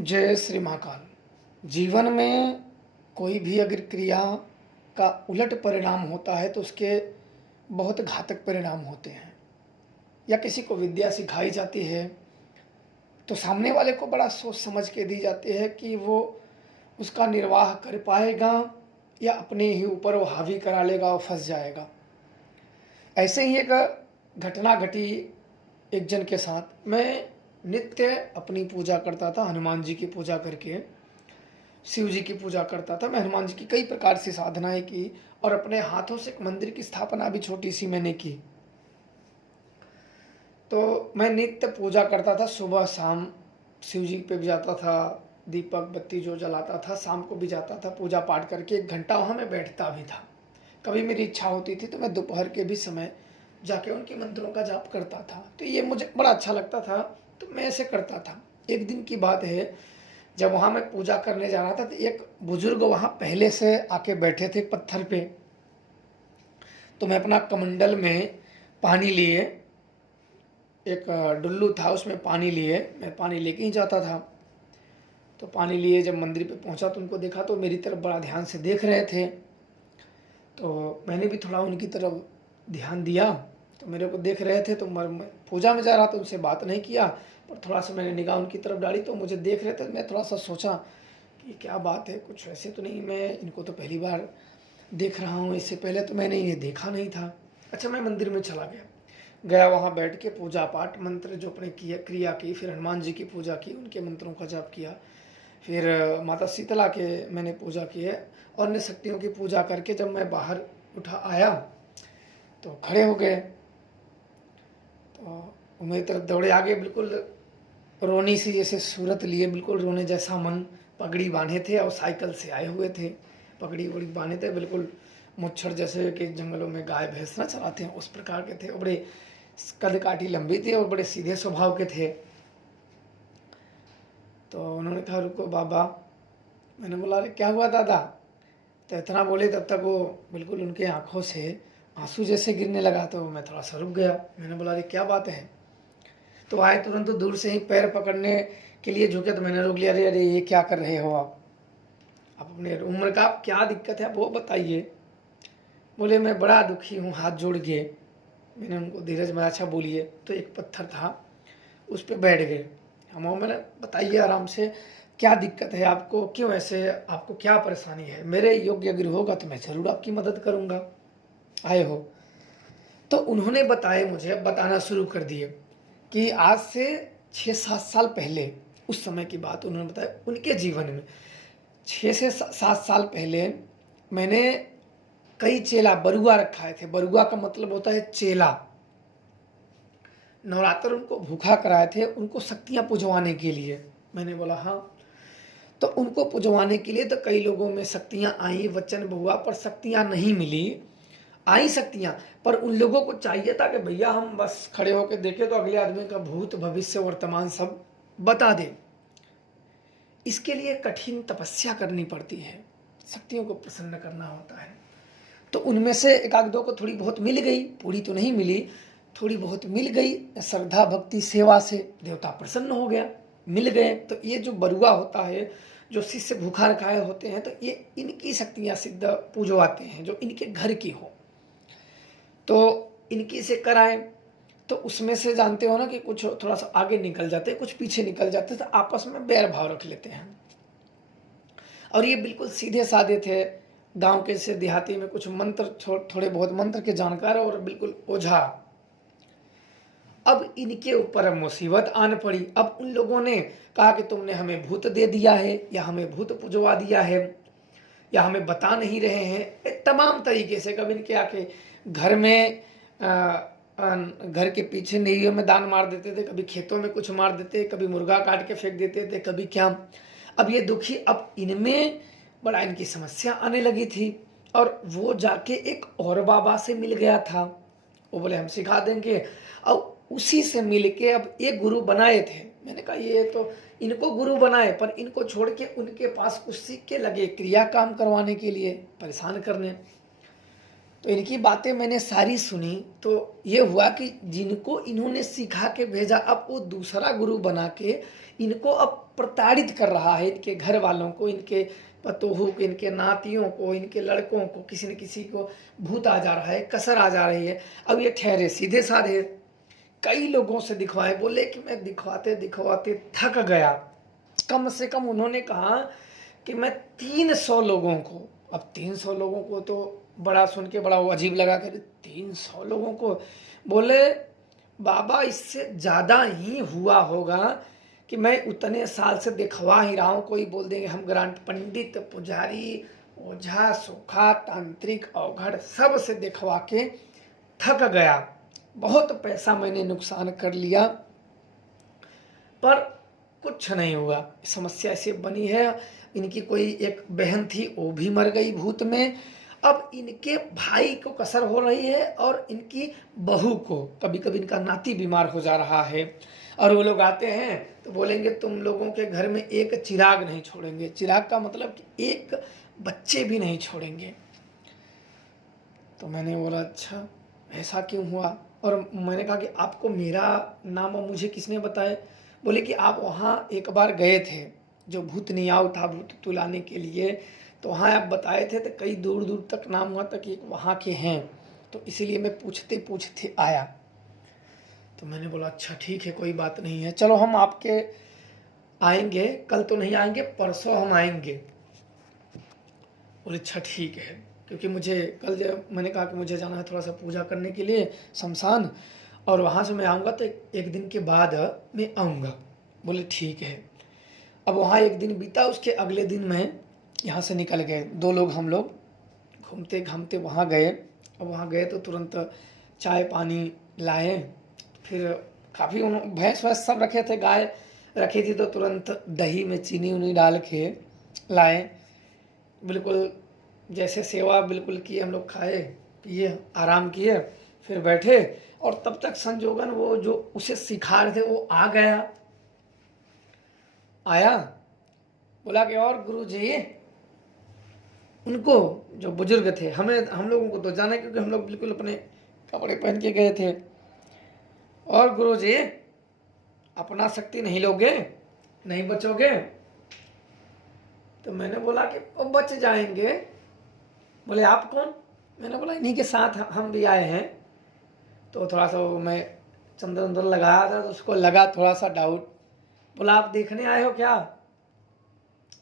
जय श्री महाकाल। जीवन में कोई भी अगर क्रिया का उलट परिणाम होता है तो उसके बहुत घातक परिणाम होते हैं। या किसी को विद्या सिखाई जाती है तो सामने वाले को बड़ा सोच समझ के दी जाती है कि वो उसका निर्वाह कर पाएगा या अपने ही ऊपर वो हावी करा लेगा और फंस जाएगा। ऐसे ही एक घटना घटी एक जन के साथ। मैं नित्य अपनी पूजा करता था, हनुमान जी की पूजा करके शिव जी की पूजा करता था। मैं हनुमान जी की कई प्रकार से साधनाएं की और अपने हाथों से एक मंदिर की स्थापना भी छोटी सी मैंने की। तो मैं नित्य पूजा करता था, सुबह शाम शिव जी पे भी जाता था, दीपक बत्ती जो जलाता था, शाम को भी जाता था पूजा पाठ करके 1 घंटा वहाँ मैं बैठता भी था। कभी मेरी इच्छा होती थी तो मैं दोपहर के भी समय जाके उनके मंत्रों का जाप करता था। तो ये मुझे बड़ा अच्छा लगता था, तो मैं ऐसे करता था। एक दिन की बात है, जब वहाँ मैं पूजा करने जा रहा था तो एक बुजुर्ग वहाँ पहले से आके बैठे थे पत्थर पे। तो मैं अपना कमंडल में पानी लिए, एक डुल्लू था उसमें पानी लिए, मैं पानी लेके ही जाता था। तो पानी लिए जब मंदिर पे पहुँचा तो उनको देखा तो मेरी तरफ बड़ा ध्यान से देख रहे थे। तो मैंने भी थोड़ा उनकी तरफ ध्यान दिया। तो मेरे को देख रहे थे तो मैं पूजा में जा रहा था, उनसे बात नहीं किया, पर थोड़ा सा मैंने निगाह उनकी तरफ डाली तो मुझे देख रहे थे। मैं थोड़ा सा सोचा कि क्या बात है, कुछ ऐसे तो नहीं, मैं इनको तो पहली बार देख रहा हूँ, इससे पहले तो मैंने इन्हें देखा नहीं था। अच्छा, मैं मंदिर में चला गया, वहाँ बैठ के पूजा पाठ मंत्र जो अपने किया क्रिया की, फिर हनुमान जी की पूजा की, उनके मंत्रों का जाप किया, फिर माता शीतला के मैंने पूजा की है, अन्य शक्तियों की पूजा करके जब मैं बाहर उठा आया तो खड़े हो गए। तो वो मेरी तरफ दौड़े आगे, बिल्कुल रोनी सी जैसे सूरत लिए, बिल्कुल रोने जैसा मन, पगड़ी बांधे थे और साइकिल से आए हुए थे, पगड़ी वगड़ी बांधे थे, बिल्कुल मुच्छर जैसे कि जंगलों में गाय भैंस ना चलाते हैं उस प्रकार के थे, और बड़े कद काठी लंबी थी और बड़े सीधे स्वभाव के थे। तो उन्होंने कहा रुको बाबा। मैंने बोला अरे क्या हुआ दादा? तो इतना बोले तब तक वो बिल्कुल उनके आंखों से आंसू जैसे गिरने लगा। तो मैं थोड़ा सा रुक गया। मैंने बोला अरे क्या बात है? तो आए तुरंत, तो दूर से ही पैर पकड़ने के लिए झुके तो मैंने रोक लिया। अरे अरे ये क्या कर रहे हो आप अपने उम्र का, आप क्या दिक्कत है आप वो बताइए। बोले मैं बड़ा दुखी हूँ, हाथ जोड़ के। मैंने उनको धीरज में अच्छा बोलिए। तो एक पत्थर था उस पर बैठ गए हम, मैंने बताइए आराम से क्या दिक्कत है आपको, क्यों ऐसे, आपको क्या परेशानी है? मेरे योग्य अगर होगा तो मैं ज़रूर आपकी मदद करूँगा, आए हो। तो उन्होंने बताए, मुझे बताना शुरू कर दिए कि आज से 6-7 साल पहले, उस समय की बात उन्होंने बताया। उनके जीवन में 6 से 7 साल पहले मैंने कई चेला बरुआ रखाए थे। बरुआ का मतलब होता है चेला। नवरात्र उनको भूखा कराए थे, उनको शक्तियाँ पुजवाने के लिए। मैंने बोला हाँ। तो उनको पुजवाने के लिए तो कई लोगों में शक्तियाँ आई, वचन हुआ, पर शक्तियाँ नहीं मिली। आई शक्तियाँ, पर उन लोगों को चाहिए था कि भैया हम बस खड़े होकर देखें तो अगले आदमी का भूत भविष्य वर्तमान सब बता दे। इसके लिए कठिन तपस्या करनी पड़ती है, शक्तियों को प्रसन्न करना होता है। तो उनमें से एक आध दो को थोड़ी बहुत मिल गई, पूरी तो नहीं मिली, थोड़ी बहुत मिल गई। श्रद्धा भक्ति सेवा से देवता प्रसन्न हो गया, मिल गए। तो ये जो बरुआ होता है, जो शिष्य भूखा रखाए होते हैं, तो ये इनकी शक्तियाँ सिद्ध पूजवाते हैं जो इनके घर की हो। तो इनकी से कराए तो उसमें से जानते हो ना कि कुछ थोड़ा सा आगे निकल जाते, कुछ पीछे निकल जाते, तो आपस में बैर भाव रख लेते हैं। और ये बिल्कुल सीधे साधे थे, गांव के से देहाती में कुछ मंत्र, थोड़े बहुत मंत्र के जानकार और बिल्कुल ओझा। अब इनके ऊपर मुसीबत आन पड़ी। अब उन लोगों ने कहा कि तुमने हमें भूत दे दिया है, या हमें भूत पुजवा दिया है, या हमें बता नहीं रहे हैं। तमाम तरीके से कभी इनके आके घर में घर के पीछे नेरियों में दान मार देते थे, कभी खेतों में कुछ मार देते, कभी मुर्गा काट के फेंक देते थे, कभी क्या। अब ये दुखी, अब इनमें बड़ा इनकी समस्या आने लगी थी। और वो जाके एक और बाबा से मिल गया था, वो बोले हम सिखा देंगे। और उसी से मिल के अब एक गुरु बनाए थे। मैंने कहा ये तो इनको गुरु बनाए, पर इनको छोड़ के उनके पास कुछ सीख के लगे क्रिया काम करवाने के लिए, परेशान करने। तो इनकी बातें मैंने सारी सुनी। तो ये हुआ कि जिनको इन्होंने सिखा के भेजा, अब वो दूसरा गुरु बना के इनको अब प्रताड़ित कर रहा है। इनके घर वालों को, इनके पतोहू को, इनके नातियों को, इनके लड़कों को, किसी न किसी को भूत आ जा रहा है, कसर आ जा रही है। अब ये ठहरे सीधे साधे, कई लोगों से दिखवाए, बोले कि मैं दिखवाते दिखवाते थक गया। कम से कम उन्होंने कहा कि मैं 300 लोगों को, अब 300 लोगों को तो बड़ा सुन के बड़ा वो अजीब लगा कि 300 लोगों को, बोले बाबा इससे ज़्यादा ही हुआ होगा कि मैं उतने साल से दिखवा ही रहा हूँ। कोई बोल देंगे हम ग्रांट, पंडित, पुजारी, ओझा, सोखा, तांत्रिक, अवघड़ सब से दिखवा के थक गया। बहुत पैसा मैंने नुकसान कर लिया पर कुछ नहीं हुआ। समस्या ऐसे बनी है। इनकी कोई एक बहन थी, वो भी मर गई भूत में। अब इनके भाई को कसर हो रही है और इनकी बहू को, कभी कभी इनका नाती बीमार हो जा रहा है। और वो लोग आते हैं तो बोलेंगे तुम लोगों के घर में एक चिराग नहीं छोड़ेंगे। चिराग का मतलब कि एक बच्चे भी नहीं छोड़ेंगे। तो मैंने बोला अच्छा ऐसा क्यों हुआ। और मैंने कहा कि आपको मेरा नाम और मुझे किसने बताया। बोले कि आप वहाँ एक बार गए थे, जो भूत नियाव था भूत तुलाने के लिए, तो वहाँ आप बताए थे। तो कई दूर दूर तक नाम हुआ था कि वहाँ के हैं, तो इसीलिए मैं पूछते पूछते आया। तो मैंने बोला अच्छा ठीक है, कोई बात नहीं है, चलो हम आपके आएंगे, कल तो नहीं आएंगे, परसों हम आएंगे। बोले अच्छा ठीक है, क्योंकि मुझे कल जब मैंने कहा कि मुझे जाना है थोड़ा सा पूजा करने के लिए शमशान, और वहाँ से मैं आऊँगा तो एक दिन के बाद मैं आऊँगा। बोले ठीक है। अब वहाँ एक दिन बीता, उसके अगले दिन मैं यहाँ से निकल गए। 2 लोग हम लोग घूमते घामते वहाँ गए। अब वहाँ गए तो तुरंत चाय पानी लाए। फिर काफ़ी भैंस वैंस सब रखे थे, गाय रखी थी, तो तुरंत दही में चीनी उनी डाल के लाए। बिल्कुल जैसे सेवा बिल्कुल किए, हम लोग खाए पिए आराम किए, फिर बैठे। और तब तक संजोगन वो जो उसे सिखा रहे थे वो आ गया। आया, बोला कि और गुरु जी, उनको जो बुजुर्ग थे, हम लोगों को तो जाना, क्योंकि हम लोग बिल्कुल अपने कपड़े पहन के गए थे। और गुरु जी अपना शक्ति नहीं लोगे, नहीं बचोगे। तो मैंने बोला कि वो बच जाएंगे। बोले आप कौन। मैंने बोला इन्हीं के साथ हम भी आए हैं। तो थोड़ा सा मैं चंदन उंदन लगाया था, तो उसको लगा थोड़ा सा डाउट। बोला आप देखने आए हो क्या।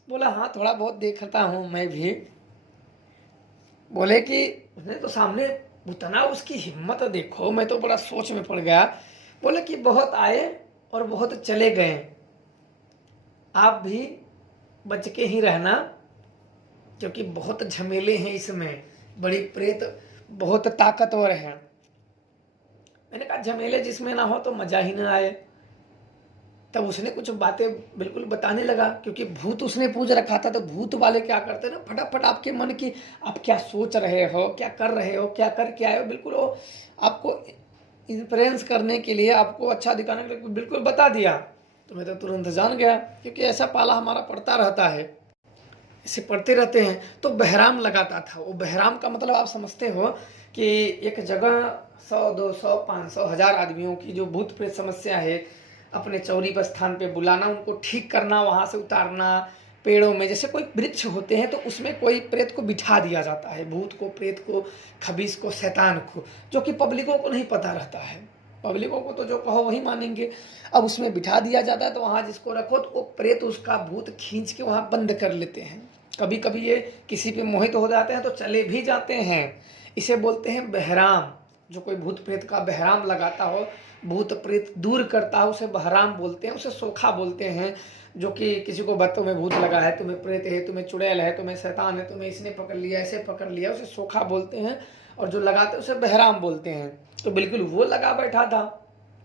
बोला हाँ थोड़ा बहुत देखता हूँ मैं भी। बोले कि उसने तो सामने उतना, उसकी हिम्मत देखो, मैं तो बड़ा सोच में पड़ गया। बोले कि बहुत आए और बहुत चले गए, आप भी बच के ही रहना, क्योंकि बहुत झमेले हैं इसमें, बड़ी प्रेत बहुत ताकतवर है। मैंने कहा झमेले जिसमें ना हो तो मजा ही ना आए। तब उसने कुछ बातें बिल्कुल बताने लगा, क्योंकि भूत उसने पूज रखा था। तो भूत वाले क्या करते हैं ना, फटाफट आपके मन की, आप क्या सोच रहे हो, क्या कर रहे हो, क्या करके आए हो, बिल्कुल वो आपको इन्फ्लुएंस करने के लिए, आपको अच्छा दिखाने के लिए बिल्कुल बता दिया। तो मैं तो तुरंत जान गया, क्योंकि ऐसा पाला हमारा पड़ता रहता है, इसे पढ़ते रहते हैं। तो बहराम लगाता था। वो बहराम का मतलब आप समझते हो कि एक जगह 100, 200, 500, 1000 आदमियों की जो भूत प्रेत समस्या है, अपने चौरी पर स्थान पे बुलाना, उनको ठीक करना, वहाँ से उतारना। पेड़ों में जैसे कोई वृक्ष होते हैं तो उसमें कोई प्रेत को बिठा दिया जाता है, भूत को, प्रेत को, खबीस को, शैतान को, जो कि पब्लिकों को नहीं पता रहता है। पब्लिकों को तो जो कहो वही मानेंगे। अब उसमें बिठा दिया जाता है, तो वहाँ जिसको रखो तो वो प्रेत उसका भूत खींच के वहाँ बंद कर लेते हैं। कभी कभी ये किसी पे मोहित हो जाते हैं तो चले भी जाते हैं। इसे बोलते हैं बहराम। जो कोई भूत प्रेत का बहराम लगाता हो, भूत प्रेत दूर करता है, उसे बहराम बोलते हैं। उसे सोखा बोलते हैं। जो कि किसी को बातों में भूत लगा है, तुम्हें प्रेत है, तुम्हें चुड़ैल है, तुम्हें शैतान है, तुम्हें इसने पकड़ लिया, ऐसे पकड़ लिया, उसे सोखा बोलते हैं। और जो लगाते हैं उसे बहराम बोलते हैं। तो बिल्कुल वो लगा बैठा था।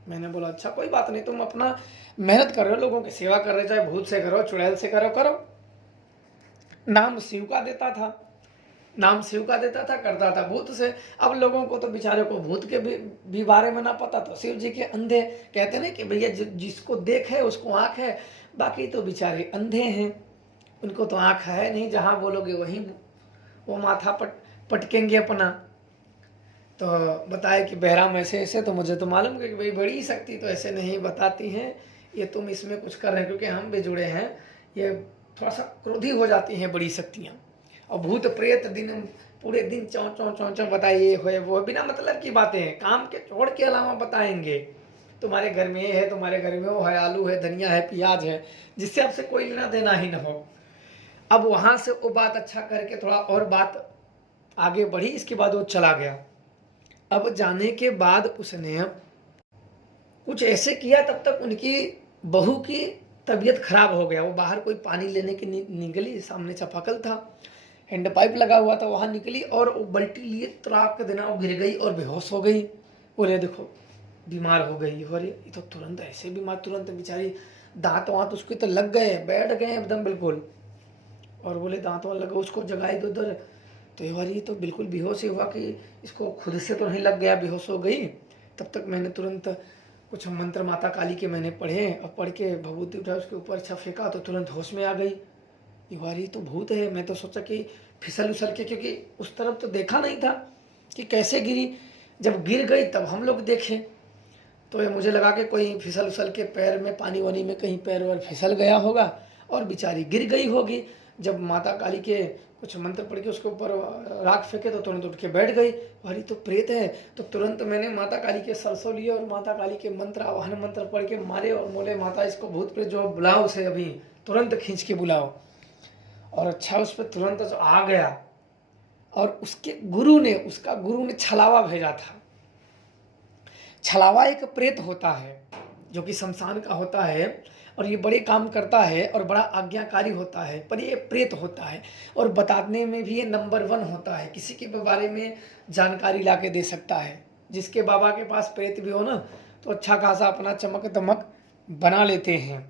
मैंने बोला अच्छा कोई बात नहीं, तुम अपना मेहनत कर रहे हो, लोगों की सेवा कर रहे हो, चाहे भूत से करो, चुड़ैल से करो, करो। नाम शिव का देता था, नाम शिव का देता था, करता था भूत से। अब लोगों को तो बेचारे को भूत के भी बारे में ना पता, तो शिव जी के अंधे। कहते ना कि भैया जिसको देख है उसको आँख है, बाकी तो बेचारे अंधे हैं, उनको तो आँख है नहीं, जहाँ बोलोगे वहीं वो माथा पटकेंगे अपना। तो बताए कि बहराम ऐसे ऐसे, तो मुझे तो मालूम है कि भाई बड़ी शक्ति तो ऐसे नहीं बताती हैं, ये तुम इसमें कुछ कर रहे हैं, क्योंकि हम भी जुड़े हैं, ये थोड़ा सा क्रोधी हो जाती हैं बड़ी शक्तियाँ। और भूत प्रेत दिन पूरे दिन चौं चौं चौं चौं बताइए हुए वो बिना मतलब की बातें हैं, काम के छोड़ के अलावा बताएंगे। तुम्हारे घर में ये है, तुम्हारे घर में वो है, आलू है, धनिया है, प्याज है, जिससे आपसे कोई लेना देना ही ना हो। अब वहां से वो बात अच्छा करके थोड़ा और बात आगे बढ़ी, इसके बाद वो चला गया। अब जाने के बाद उसने कुछ ऐसे किया, तब तक उनकी बहू की तबीयत खराब हो गया। वो बाहर कोई पानी लेने की निकली, सामने चापाकल था, हैंड पाइप लगा हुआ था, वहां निकली और वो बल्टी लिए त्राक देना, वो गिर गई और बेहोश हो गई। बोले देखो बीमार हो गई, और ये तो तुरंत ऐसे बीमार, तुरंत बेचारी दांत वाँत उसके तो लग गए, बैठ गए एकदम बिल्कुल। और बोले दांत वाँत लगा, उसको जगाए दो उधर। तो ये तो बिल्कुल बेहोश ही हुआ कि इसको खुद से तो नहीं लग गया, बेहोश हो गई। तब तक मैंने तुरंत कुछ मंत्र माता काली के मैंने पढ़े, और पढ़ के भभूति उठा उसके ऊपर अच्छा फेंका, तो तुरंत होश में आ गई। ये तो भूत है। मैं तो सोचा कि फिसल उसल के, क्योंकि उस तरफ तो देखा नहीं था कि कैसे गिरी। जब गिर गई तब हम लोग देखे, तो ये मुझे लगा कि कोई फिसल उसल के पैर में पानी वानी में कहीं पैर वैर फिसल गया होगा और बेचारी गिर गई होगी। जब माता काली के कुछ मंत्र पढ़ के उसके ऊपर राख फेंके तो तुरंत उठ के बैठ गई। अरे तो प्रेत है। तो तुरंत मैंने माता काली के सरसों लिए और माता काली के मंत्र, आवाहन मंत्र पढ़ के मारे और बोले माता इसको भूत प्रेत जो बुलाओ उसे, अभी तुरंत खींच के बुलाओ। और अच्छा उस पर तुरंत जो आ गया। और उसके उसका गुरु ने छलावा भेजा था। छलावा एक प्रेत होता है जो कि शमशान का होता है, और ये बड़े काम करता है और बड़ा आज्ञाकारी होता है, पर ये प्रेत होता है और बताने में भी ये नंबर 1 होता है। किसी के बारे में जानकारी ला के दे सकता है। जिसके बाबा के पास प्रेत भी हो ना, तो अच्छा खासा अपना चमक दमक बना लेते हैं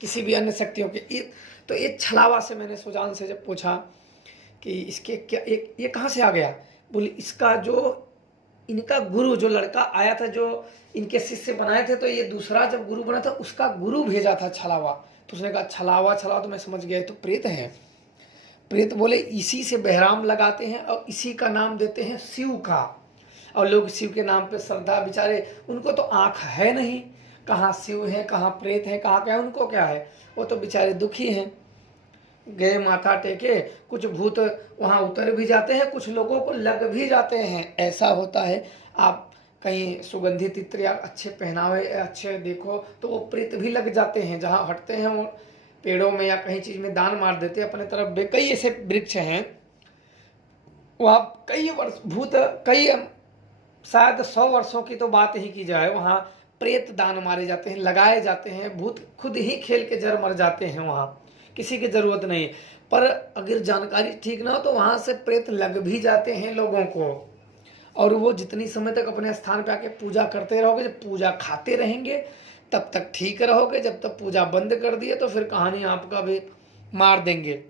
किसी भी अन्य शक्तियों के। तो ये छलावा से मैंने सुजान से जब पूछा कि इसके क्या ये कहाँ से आ गया, बोले इसका जो इनका गुरु, जो लड़का आया था जो इनके शिष्य बनाए थे, तो ये दूसरा जब गुरु बना था उसका गुरु भेजा था छलावा। तो उसने कहा छलावा छलावा, तो मैं समझ गया तो प्रेत है। प्रेत बोले इसी से बहराम लगाते हैं और इसी का नाम देते हैं शिव का। और लोग शिव के नाम पे श्रद्धा, बेचारे उनको तो आँख है नहीं, कहाँ शिव है कहाँ प्रेत है कहाँ क्या है, उनको क्या है, वो तो बेचारे दुखी हैं। गए माथा टेके, कुछ भूत वहाँ उतर भी जाते हैं, कुछ लोगों को लग भी जाते हैं। ऐसा होता है, आप कहीं सुगंधित इत्र या अच्छे पहनावे अच्छे देखो तो वो प्रेत भी लग जाते हैं। जहाँ हटते हैं वो पेड़ों में या कहीं चीज में दान मार देते हैं अपने तरफ। कई ऐसे वृक्ष हैं वहाँ कई वर्ष भूत, कई शायद 100 वर्षों की तो बात ही की जाए, वहाँ प्रेत दान मारे जाते हैं, लगाए जाते हैं। भूत खुद ही खेल के जर मर जाते हैं, वहाँ किसी की जरूरत नहीं। पर अगर जानकारी ठीक ना हो तो वहां से प्रेत लग भी जाते हैं लोगों को। और वो जितनी समय तक अपने स्थान पे आके पूजा करते रहोगे, जब पूजा खाते रहेंगे तब तक ठीक रहोगे। जब तक पूजा बंद कर दिए तो फिर कहानी आपका भी मार देंगे।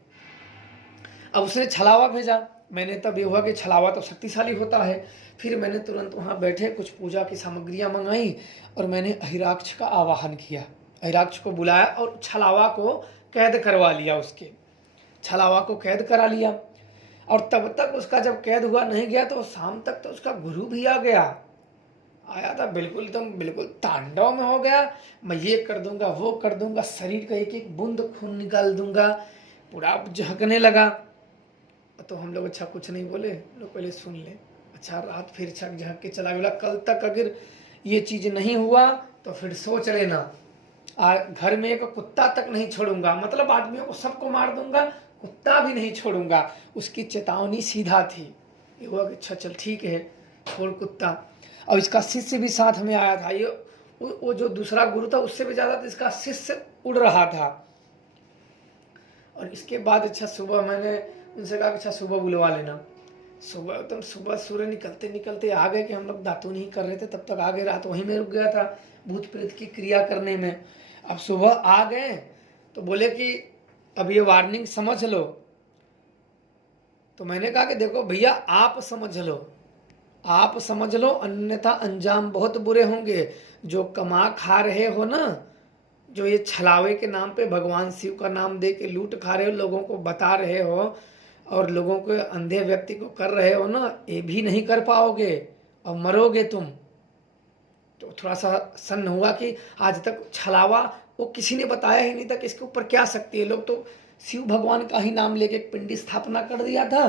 अब उसने छलावा भेजा, मैंने तब ये हुआ कि छलावा तो शक्तिशाली होता है। फिर मैंने तुरंत वहाँ बैठे कुछ पूजा की सामग्रियाँ मंगाई और मैंने अहिराक्ष का आवाहन किया। अहिराक्ष को बुलाया और छलावा को कैद करवा लिया, उसके छलावा को कैद करा लिया। और तब तक उसका जब कैद हुआ नहीं गया तो शाम तक तो उसका गुरु भी आ गया, आया था बिल्कुल एकदम बिल्कुल तांडव में हो गया। मैं ये कर दूंगा वो कर दूंगा, शरीर का एक एक बूंद खून निकाल दूंगा, पूरा झकने लगा। तो हम लोग अच्छा कुछ नहीं बोले, लोग पहले सुन ले। अच्छा रात फिर छक झक के चला गया। कल तक अगर ये चीज नहीं हुआ तो फिर सोच लेना, घर में एक कुत्ता तक नहीं छोड़ूंगा, मतलब आदमियों को सबको मार दूंगा, कुत्ता भी नहीं छोड़ूंगा। उसकी चेतावनी सीधा थी। ये हुआ कि अच्छा चल ठीक है छोड़ कुत्ता। और इसका शिष्य भी साथ में आया था। ये वो जो दूसरा गुरु था उससे भी ज्यादा तो इसका शिष्य उड़ रहा था। और इसके बाद अच्छा सुबह मैंने उनसे कहा अच्छा सुबह बुलवा लेना। सुबह एकदम सुबह सूर्य निकलते निकलते आ गए कि हम लोग दातुन नहीं कर रहे थे तब तक आ गए, रात वहीं में रुक गया था भूत प्रेत की क्रिया करने में। अब सुबह आ गए तो बोले कि अब ये वार्निंग समझ लो। तो मैंने कहा कि देखो भैया आप समझ लो, आप समझ लो, अन्यथा अंजाम बहुत बुरे होंगे। जो कमा खा रहे हो ना, जो ये छलावे के नाम पे भगवान शिव का नाम दे के लूट खा रहे हो, लोगों को बता रहे हो और लोगों को अंधे व्यक्ति को कर रहे हो ना, ये भी नहीं कर पाओगे। और मरोगे तुम। तो थोड़ा सा सन्न हुआ कि आज तक छलावा वो किसी ने बताया ही नहीं था कि इसके ऊपर क्या शक्ति है। लोग तो शिव भगवान का ही नाम लेके एक पिंडी स्थापना कर दिया था।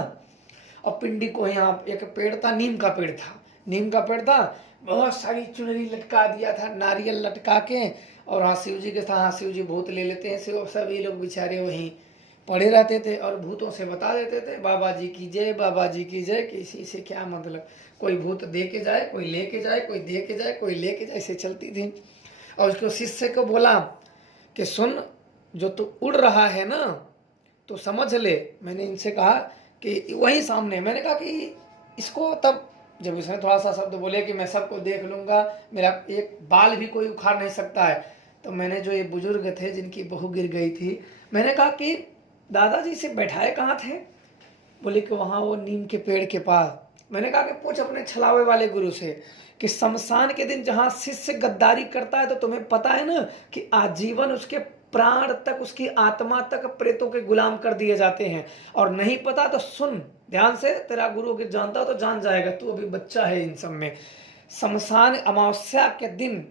और पिंडी को यहाँ एक पेड़ था, नीम का पेड़ था, नीम का पेड़ था, बहुत सारी चुनरी लटका दिया था, नारियल लटका के। और हाँ शिव जी के साथ, हाँ शिव जी भूत ले लेते हैं, शिव सभी लोग बेचारे वहीं पड़े रहते थे और भूतों से बता देते थे बाबा जी की जय, बाबा जी की जय। किसी से क्या मतलब, कोई भूत दे के जाए, कोई लेके जाए, कोई दे के जाए, कोई लेके जाए, ऐसे चलती थी। और उसको शिष्य को बोला कि सुन, जो तू उड़ रहा है ना तो समझ ले। मैंने इनसे कहा कि वहीं सामने, मैंने कहा कि इसको, तब जब इसने थोड़ा सा शब्द बोले कि मैं सबको देख लूँगा, मेरा एक बाल भी कोई उखाड़ नहीं सकता है, तो मैंने, जो ये बुजुर्ग थे जिनकी बहू गिर गई थी, मैंने कहा कि दादाजी से बैठाए कहाँ थे? बोले कि वहाँ वो नीम के पेड़ के पास। मैंने कहा कि पूछ अपने छलावे वाले गुरु से कि शमशान के दिन जहाँ शिष्य गद्दारी करता है तो तुम्हें पता है ना कि आजीवन उसके प्राण तक, उसकी आत्मा तक प्रेतों के गुलाम कर दिए जाते हैं। और नहीं पता तो सुन ध्यान से, तेरा गुरु अगर जानता हो तो जान जाएगा, तू अभी बच्चा है इन सब में। शमशान अमावस्या के दिन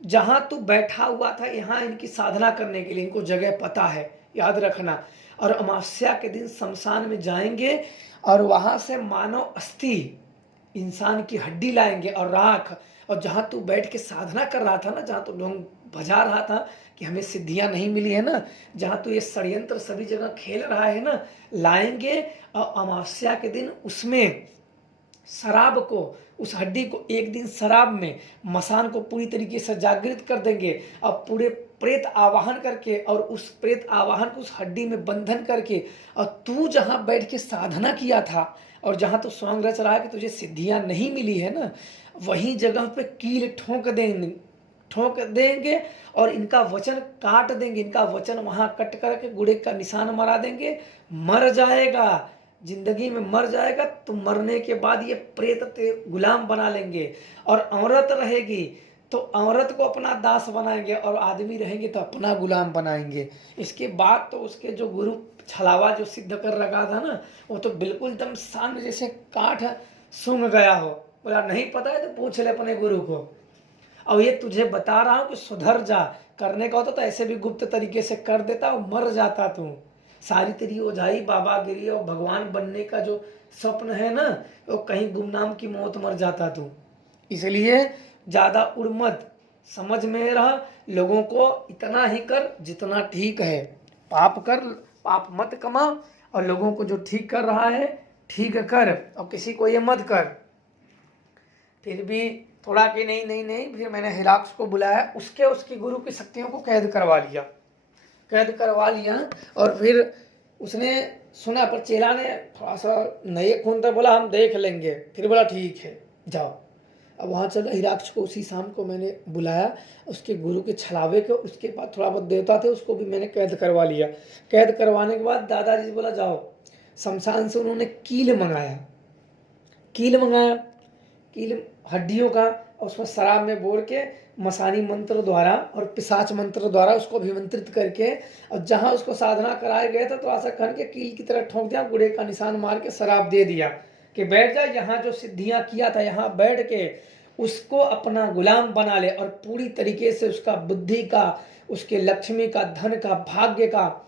जहां तू बैठा हुआ था, यहाँ इनकी साधना करने के लिए, इनको जगह पता है, याद रखना। और अमावस्या के दिन शमशान में जाएंगे और वहां से मानव अस्थि, इंसान की हड्डी लाएंगे और राख। और जहां तू बैठ के साधना कर रहा था ना, जहां तू लोग बजा रहा था कि हमें सिद्धियां नहीं मिली है ना, जहां तू ये षड्यंत्र सभी जगह खेल रहा है ना, लाएंगे। और अमावस्या के दिन उसमें शराब को, उस हड्डी को एक दिन शराब में, मसान को पूरी तरीके से जागृत कर देंगे और पूरे प्रेत आवाहन करके, और उस प्रेत आवाहन को उस हड्डी में बंधन करके, और तू जहां बैठ के साधना किया था और जहां तू स्वांग रच रहा है कि तुझे सिद्धियां नहीं मिली है ना, वही जगह पे कील ठोक देंगे और इनका वचन काट देंगे। इनका वचन वहां कट करके गुड़े का निशान मरा देंगे। मर जाएगा, जिंदगी में मर जाएगा तो मरने के बाद ये प्रेत ते गुलाम बना लेंगे। और औरत रहेगी तो औरत को अपना दास बनाएंगे, और आदमी रहेंगे तो अपना गुलाम बनाएंगे। इसके बाद तो उसके जो गुरु छलावा जो सिद्ध कर रखा था ना, वो तो बिल्कुल एकदम सामने जैसे काठ सूंघ गया हो। बोला नहीं पता है तो पूछ ले अपने गुरु को। और ये तुझे बता रहा हूं कि सुधर जा, करने का होता तो ऐसे भी गुप्त तरीके से कर देता और मर जाता तू। सारी तेरी ओझाई बाबागिरी और भगवान बनने का जो स्वप्न है ना, वो कहीं गुमनाम की मौत मर जाता तू। इसलिए ज्यादा उड़ मत, समझ में रह, लोगों को इतना ही कर जितना ठीक है। पाप कर, पाप मत कमा, और लोगों को जो ठीक कर रहा है ठीक कर, और किसी को ये मत कर। फिर भी थोड़ा कि नहीं, फिर मैंने हिराक्स को बुलाया, उसके गुरु की शक्तियों को कैद करवा लिया। और फिर उसने सुना, पर चेला ने थोड़ा सा नए खून था, बोला हम देख लेंगे। फिर बोला ठीक है जाओ। अब वहाँ चल, हिराक्ष को उसी शाम को मैंने बुलाया, उसके गुरु के छलावे को, उसके बाद थोड़ा बहुत देवता थे उसको भी मैंने कैद करवा लिया। कैद करवाने के बाद दादाजी बोला जाओ। शमशान से उन्होंने कील मंगाया, कील हड्डियों का, और उसमें शराब में बोर के मसानी मंत्र द्वारा और पिशाच मंत्र द्वारा उसको अभिमंत्रित करके, और जहां उसको साधना कराए गए थे तो ऐसा खन के कील की तरह ठोक दिया, गुड़े का निशान मार के शराब दे दिया कि बैठ जा, यहाँ जो सिद्धियां किया था यहाँ बैठ के उसको अपना गुलाम बना ले, और पूरी तरीके से उसका बुद्धि का, उसके लक्ष्मी का, धन का, भाग्य का,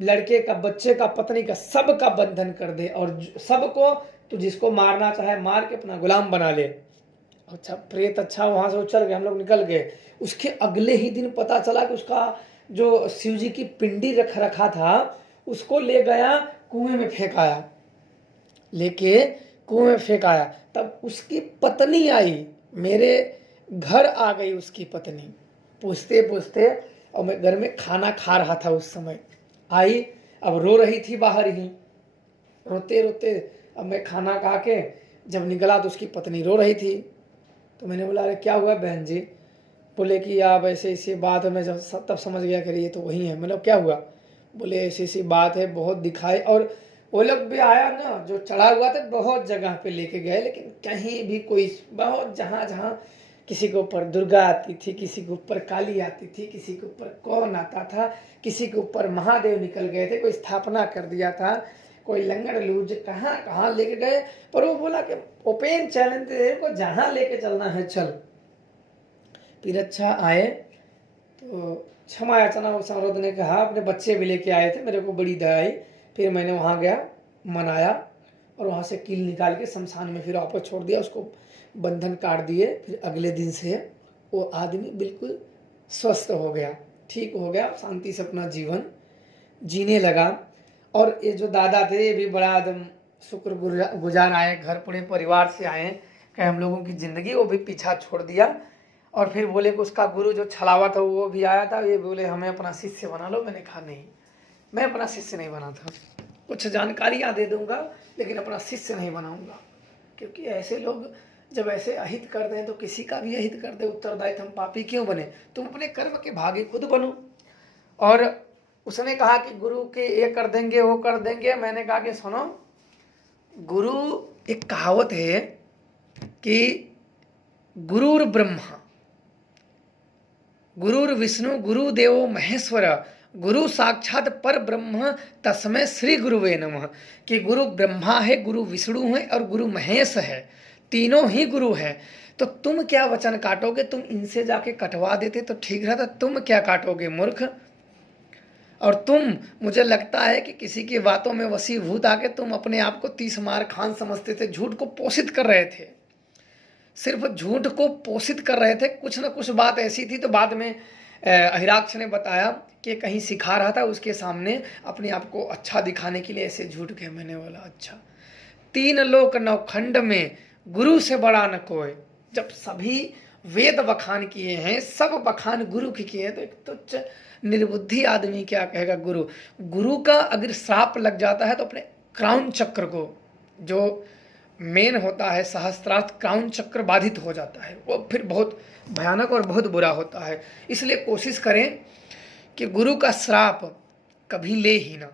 लड़के का, बच्चे का, पत्नी का, सब का बंधन कर दे, और सबको तो जिसको मारना चाहे मार के अपना गुलाम बना ले। अच्छा प्रेत अच्छा वहां से उछल गए, हम लोग निकल गए। उसके अगले ही दिन पता चला कि उसका जो शिव जी की पिंडी रखा था उसको ले गया कुएं में फेंकाया, तब उसकी पत्नी आई, मेरे घर आ गई उसकी पत्नी पूछते पूछते, और मैं घर में खाना खा रहा था उस समय, आई, अब रो रही थी बाहर ही, रोते रोते। अब मैं खाना खा के जब निकला तो उसकी पत्नी रो रही थी। तो मैंने बोला अरे क्या हुआ बहन जी? बोले कि आप ऐसे ऐसी बात है। मैं जब तब समझ गया कि ये तो वही है। मतलब क्या हुआ? बोले ऐसी ऐसी बात है, बहुत दिखाए। और वो लोग भी आया ना, जो चढ़ा हुआ था, बहुत जगह पे लेके गए, लेकिन कहीं भी कोई, बहुत जहाँ जहाँ किसी के ऊपर दुर्गा आती थी, किसी के ऊपर काली आती थी, किसी के ऊपर कौन आता था, किसी के ऊपर महादेव निकल गए थे, कोई स्थापना कर दिया था, कोई लंगड़ लूज कहाँ कहाँ लेके गए, पर वो बोला कि ओपन चैलेंज तेरे को, जहाँ लेके चलना है चल। फिर अच्छा आए तो क्षमा याचना समरथ ने कहा, अपने बच्चे भी लेके आए थे, मेरे को बड़ी दया आई। फिर मैंने वहाँ गया, मनाया और वहाँ से कील निकाल के शमशान में फिर वापस छोड़ दिया, उसको बंधन काट दिए। फिर अगले दिन से वो आदमी बिल्कुल स्वस्थ हो गया, ठीक हो गया, शांति से अपना जीवन जीने लगा। और ये जो दादा थे ये भी बड़ा एकदम शुक्र गुजार आए, घर पूरे परिवार से आए कि हम लोगों की ज़िंदगी, वो भी पीछा छोड़ दिया। और फिर बोले कि उसका गुरु जो छलावा था वो भी आया था, ये बोले हमें अपना शिष्य बना लो। मैंने कहा नहीं, मैं अपना शिष्य नहीं बना था, कुछ जानकारियाँ दे दूंगा लेकिन अपना शिष्य नहीं बनाऊंगा, क्योंकि ऐसे लोग जब ऐसे अहित कर दें तो किसी का भी अहित कर दे उत्तरदायित्व, हम पापी क्यों बने, तुम अपने कर्म के भागी खुद बनो। और उसने कहा कि गुरु के ये कर देंगे वो कर देंगे। मैंने कहा कि सुनो, गुरु, एक कहावत है कि गुरुर ब्रह्मा गुरुर विष्णु गुरुदेवो महेश्वर गुरु साक्षात पर ब्रह्म तस्मै श्री गुरुवे नमः, कि गुरु ब्रह्मा है, गुरु विष्णु है और गुरु महेश है, तीनों ही गुरु है। तो तुम क्या वचन काटोगे, तुम इनसे जाके कटवा देते तो ठीक रहता, तुम क्या काटोगे मूर्ख। और तुम, मुझे लगता है कि किसी की बातों में वशीभूत आके तुम अपने आप को 30 मार खान समझते थे, झूठ को पोषित कर रहे थे, सिर्फ झूठ को पोषित कर रहे थे। कुछ ना कुछ बात ऐसी थी, तो बाद में अहिराक्ष ने बताया कि कहीं सिखा रहा था, उसके सामने अपने आप को अच्छा दिखाने के लिए ऐसे झूठ कहे। मैंने बोला अच्छा, 3 लोक 9 खंड में गुरु से बड़ा न कोई। जब सभी वेद बखान किए हैं, सब बखान गुरु की किए हैं, तो एक तुच्छ निर्बुद्धि आदमी क्या कहेगा गुरु। गुरु का अगर श्राप लग जाता है तो अपने क्राउन चक्र को, जो मेन होता है सहस्त्रार्थ क्राउन चक्र, बाधित हो जाता है, वो फिर बहुत भयानक और बहुत बुरा होता है। इसलिए कोशिश करें कि गुरु का श्राप कभी ले ही ना,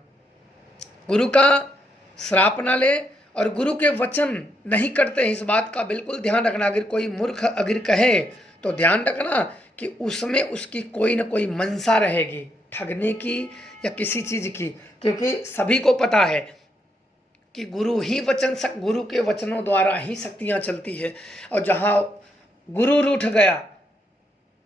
गुरु का श्राप ना ले, और गुरु के वचन नहीं करते हैं, इस बात का बिल्कुल ध्यान रखना। अगर कोई मूर्ख अगर कहे तो ध्यान रखना कि उसमें उसकी कोई ना कोई मनसा रहेगी, ठगने की या किसी चीज़ की, क्योंकि सभी को पता है कि गुरु ही वचन, गुरु के वचनों द्वारा ही शक्तियाँ चलती है। और जहाँ गुरु रूठ गया,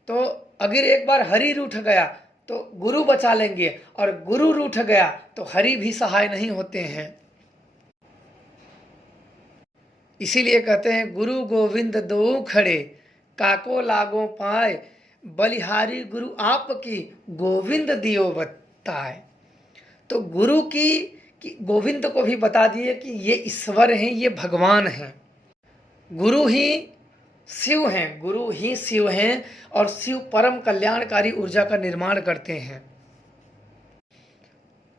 तो अगर एक बार हरि रूठ गया तो गुरु बचा लेंगे, और गुरु रूठ गया तो हरि भी सहाय नहीं होते हैं। इसीलिए कहते हैं गुरु गोविंद दो खड़े, काको लागो पाए, बलिहारी गुरु आपकी, गोविंद दियो बताए। तो गुरु की गोविंद को भी बता दिए कि ये ईश्वर हैं, ये भगवान हैं, गुरु ही शिव हैं, गुरु ही शिव हैं, और शिव परम कल्याणकारी ऊर्जा का निर्माण करते हैं।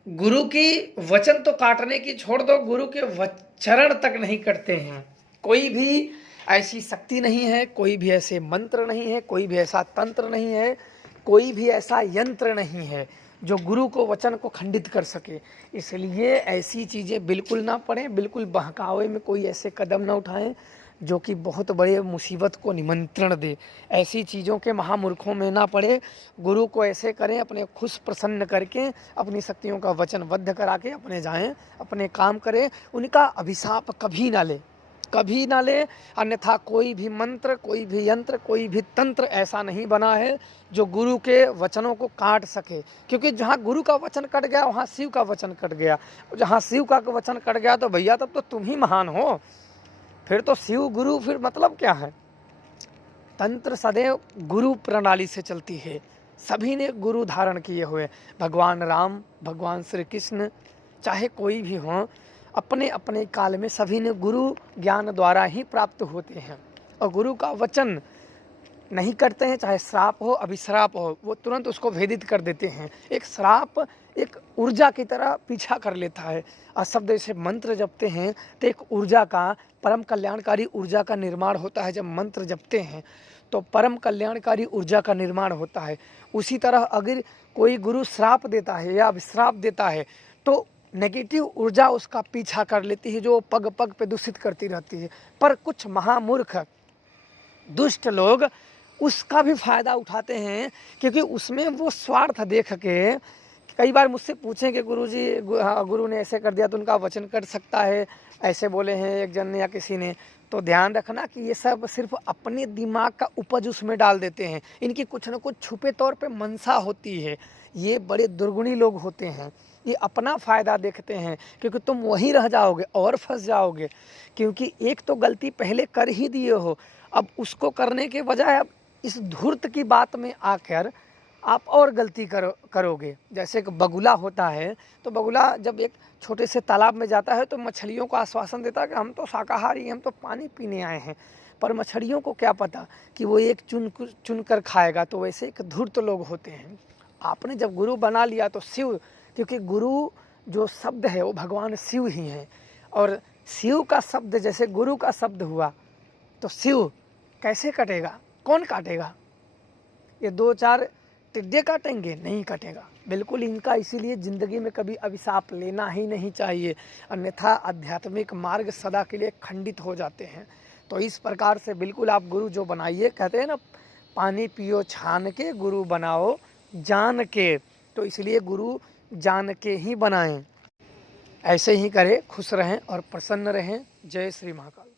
गुरु की वचन तो काटने की छोड़ दो, गुरु के चरण तक नहीं करते हैं। कोई भी ऐसी शक्ति नहीं है, कोई भी ऐसे मंत्र नहीं है, कोई भी ऐसा तंत्र नहीं है, कोई भी ऐसा यंत्र नहीं है जो गुरु को वचन को खंडित कर सके। इसलिए ऐसी चीज़ें बिल्कुल ना पढ़ें, बिल्कुल बहकावे में कोई ऐसे कदम ना उठाएं जो कि बहुत बड़े मुसीबत को निमंत्रण दे। ऐसी चीज़ों के महामूर्खों में ना पड़े। गुरु को ऐसे करें, अपने खुश प्रसन्न करके, अपनी शक्तियों का वचनबद्ध करा के अपने जाएं, अपने काम करें, उनका अभिशाप कभी ना ले, कभी ना ले। अन्यथा कोई भी मंत्र, कोई भी यंत्र, कोई भी तंत्र ऐसा नहीं बना है जो गुरु के वचनों को काट सके, क्योंकि जहाँ गुरु का वचन कट गया वहाँ शिव का वचन कट गया, जहाँ शिव का वचन कट गया तो भैया तब तो तुम ही महान हो, फिर तो शिव गुरु, फिर मतलब क्या है। तंत्र सदैव गुरु प्रणाली से चलती है, सभी ने गुरु धारण किए हुए, भगवान राम, भगवान श्री कृष्ण, चाहे कोई भी हो, अपने अपने काल में सभी ने गुरु ज्ञान द्वारा ही प्राप्त होते हैं। और गुरु का वचन नहीं करते हैं, चाहे श्राप हो अभिश्राप हो, वो तुरंत उसको भेदित कर देते हैं। एक श्राप एक ऊर्जा की तरह पीछा कर लेता है, और शब्द जैसे मंत्र जपते हैं तो एक ऊर्जा का, परम कल्याणकारी ऊर्जा का निर्माण होता है। जब मंत्र जपते हैं तो परम कल्याणकारी ऊर्जा का निर्माण होता है। उसी तरह अगर कोई गुरु श्राप देता है या अभिश्राप देता है तो नेगेटिव ऊर्जा उसका पीछा कर लेती है, जो पग पग पे दूषित करती रहती है। पर कुछ महामूर्ख दुष्ट लोग उसका भी फायदा उठाते हैं, क्योंकि उसमें वो स्वार्थ देख के कई बार मुझसे पूछें कि गुरुजी हाँ, गुरु ने ऐसे कर दिया तो उनका वचन कट सकता है, ऐसे बोले हैं एक जन ने या किसी ने। तो ध्यान रखना कि ये सब सिर्फ अपने दिमाग का उपज उसमें डाल देते हैं। इनकी कुछ न कुछ छुपे तौर पे मनसा होती है। ये बड़े दुर्गुणी लोग होते हैं, ये अपना फ़ायदा देखते हैं, क्योंकि तुम वहीं रह जाओगे और फंस जाओगे। क्योंकि एक तो गलती पहले कर ही दिए हो, अब उसको करने के बजाय अब इस धूर्त की बात में आकर आप और गलती करोगे। जैसे एक बगुला होता है, तो बगुला जब एक छोटे से तालाब में जाता है तो मछलियों को आश्वासन देता है कि हम तो शाकाहारी हैं, हम तो पानी पीने आए हैं। पर मछलियों को क्या पता कि वो एक चुन कर खाएगा। तो वैसे एक धूर्त लोग होते हैं। आपने जब गुरु बना लिया तो शिव, क्योंकि गुरु जो शब्द है वो भगवान शिव ही हैं, और शिव का शब्द जैसे गुरु का शब्द हुआ तो शिव कैसे कटेगा, कौन काटेगा? ये 2-4 टिड्डे काटेंगे? नहीं कटेगा बिल्कुल इनका। इसीलिए ज़िंदगी में कभी अभिशाप लेना ही नहीं चाहिए, अन्यथा आध्यात्मिक मार्ग सदा के लिए खंडित हो जाते हैं। तो इस प्रकार से बिल्कुल आप गुरु जो बनाइए, कहते हैं ना पानी पियो छान के, गुरु बनाओ जान के। तो इसलिए गुरु जान के ही बनाएं। ऐसे ही करें, खुश रहें और प्रसन्न रहें। जय श्री महाकाल।